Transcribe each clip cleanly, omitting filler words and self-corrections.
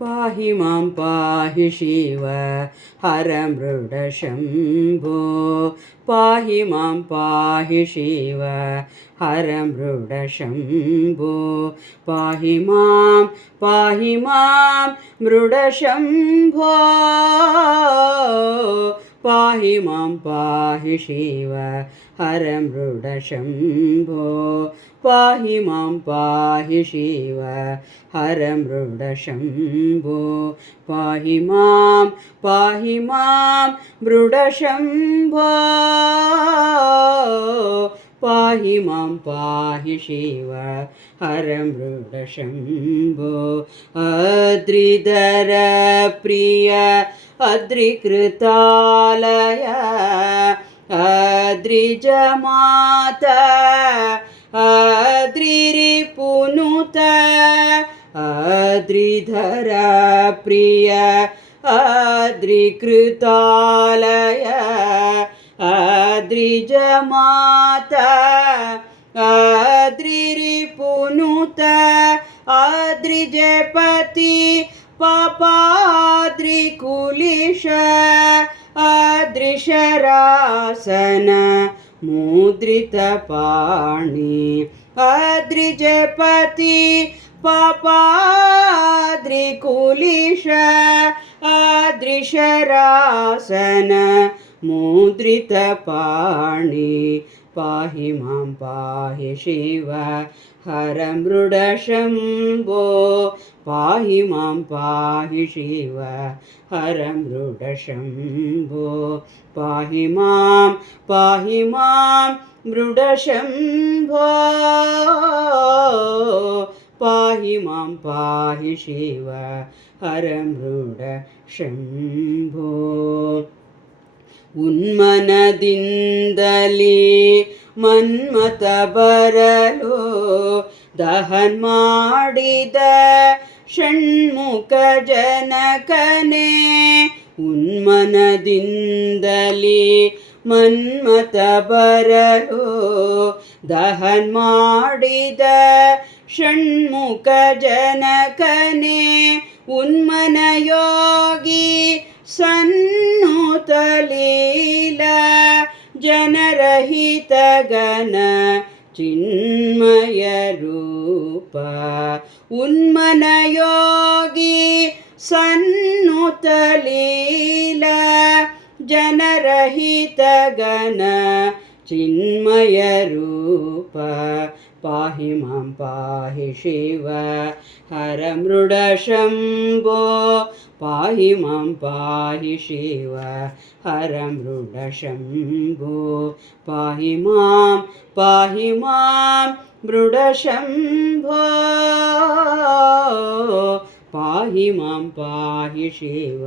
पाहि मां पाहि शिव हर मृडशम्भो पाहि मां पाहि शिव हर मृडशम्भो पाहि मां मृडशम्भो पाहि मां पाहि शिव हर मृडशम्भो पाहि मां पाहि शिव हर मृडशम्भो पाहि मां मृडशम्भो पाहि मां पाहि शिव हर मृडशम्भो अद्रिधर प्रिय अद्रिकृतालय अद्रिजमात अद्रिरिपुनुत अद्रिधर प्रिय अद्रिकृतालय अद्रिजमात अद्रिरिपुनुत अद्रिजपति पापाद्रिकुलिश अदृशरासन मुद्रितपाणि अद्रिजपति पापाद्रिकुलिश अदृशरासन मुद्रितपाणि पाहि मां पाहि शिव हर मृडशम्भो पाहि मां पाहि शिव हर मृडशम्भो पाहि मां मृडशम्भो पाहि मां पाहि शिव हर मृडशम्भो उन्मनदिन्दली मन्मथ बरलो दहन् माडिद षण्मुख जनकने उन्मनदिन्दली मन्मथ बरलो दहन् माडिद षण्मुख जनकने उन्मन योगी सन्नुतलीला जनरहित गण चिन्मय रूप उन्मन योगी सन्नुतलीला जनरहित गण चिन्मय रूप पाहि मां पाहि शिव हर मृडशम्भो पाहि मां पाहि शिव हर मृडशम्भो पाहि मां मृडशम्भो पाहि मां पाहि शिव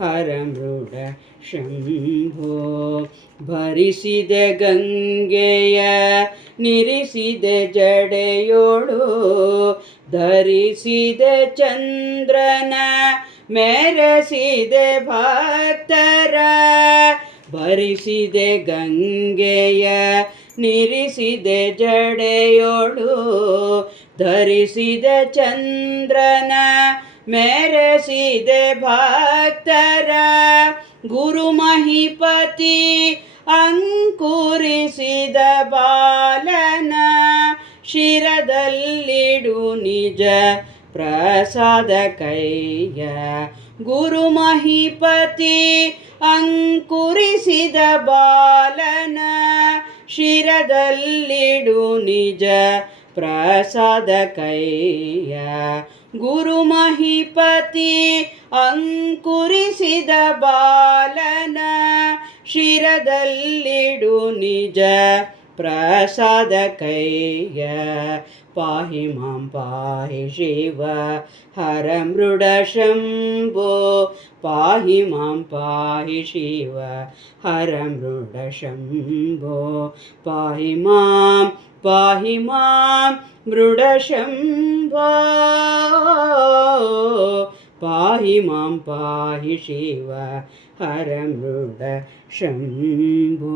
हर मृडशम्भो ಭರಿಸಿದ ಗಂಗೆಯ ನಿರಿಸಿದ ಜಡೆಯೋಳು ಧರಿಸಿದ ಚಂದ್ರನ ಮೆರೆಸಿದ ಭಕ್ತರ ಭರಿಸಿದ ಗಂಗೆಯ ನಿರಿಸಿದ ಜಡೆಯೋಳು ಧರಿಸಿದ ಚಂದ್ರನ ಮೆರೆಸಿದ ಭಕ್ತರ ಗುರು ಮಹಿಪತಿ ಅಂಕುರಿಸಿದ ಬಾಲನ ಶಿರದಲ್ಲಿಡು ನಿಜ ಪ್ರಸಾದ ಕೈಯ ಗುರು ಮಹಿಪತಿ ಅಂಕುರಿಸಿದ ಬಾಲನ ಶಿರದಲ್ಲಿಡು ನಿಜ ಪ್ರಸಾದ ಕೈಯ ಗುರು ಮಹಿಪತಿ ಅಂಕುರಿಸಿದ ಬಾಲನ ಶಿರದಲ್ಲಿಡು ನಿಜ ಪ್ರಸಾದ ಕೈಯ ಪಾಹಿ ಮಾಂ ಪಾಹಿ ಶಿವ ಹರ ಮೃಡಶಂಭೋ ಪಾಹಿ ಮಾಂ ಪಾಹಿ ಶಿವ ಹರ ಮೃಡಶಂಭೋ ಪಾಹಿ ಮಾಂ ಮೃಡಶಂಭೋ ಪಾಹಿ ಮಾಂ ಪಾಹಿ ಶಿವ ಹರ ಮೃಡಶಂಭೋ.